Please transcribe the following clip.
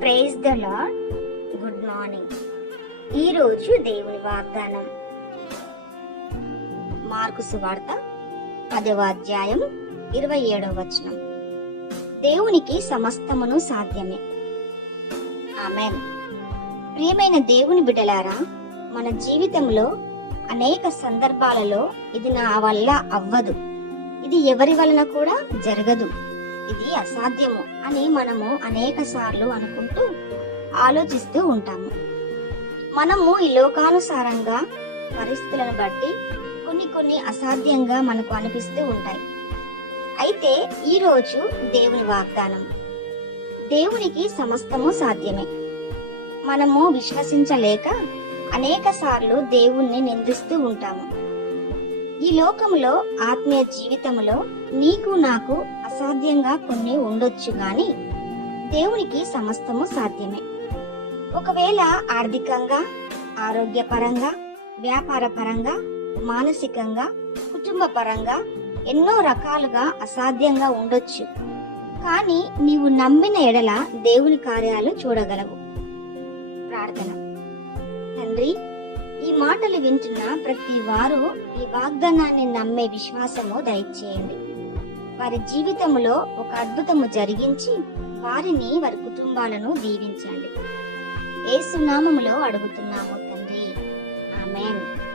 Praise the Lord good morning ఈరోజు దేవుని వాగ్దానం. మార్కు సువార్త పదవ అధ్యాయం ఇరవై ఏడవ వచనం. దేవునికి సమస్తమును సాధ్యమే. ఆమెన్ ప్రియమైన దేవుని బిడ్డలారా మన జీవితంలో అనేక సందర్భాలలో ఇది నా వల్ల అవ్వదు. ఇది ఎవరి వలన కూడా జరగదు. ఇది అసాధ్యము అని మనము అనేక సార్లు అనుకుంటూ ఆలోచిస్తూ ఉంటాము. మనము ఈ లోకానుసారంగా పరిస్థితులను బట్టి కొన్ని కొన్ని అసాధ్యంగా మనకు అనిపిస్తూ ఉంటాయి. అయితే ఈరోజు దేవుని వాగ్దానం. దేవునికి సమస్తము సాధ్యమే. మనము విశ్వసించలేక అనేక సార్లు దేవుణ్ణి నిందిస్తూ ఉంటాము. ఈ లోకములో ఆత్మీయ జీవితంలో నీకు నాకు అసాధ్యంగా కొన్ని ఉండొచ్చు గాని దేవునికి సమస్తము సాధ్యమే. ఒకవేళ ఆర్థికంగా ఆరోగ్యపరంగా వ్యాపార పరంగా మానసికంగా కుటుంబ పరంగా ఎన్నో రకాలుగా అసాధ్యంగా ఉండొచ్చు. కానీ నీవు నమ్మిన ఎడల దేవుని కార్యాలు చూడగలవు. ప్రార్థన. తండ్రి ఈ మాటలు వింటున్న ప్రతి వారు ఈ వాగ్దానాన్ని నమ్మే విశ్వాసము దయచేయండి. వారి జీవితంలో ఒక అద్భుతము జరిగించి వారిని వారి కుటుంబాలను దీవించండి. ఏసునామములో అడుగుతున్నాము తండ్రి. ఆమె ఆమెన్.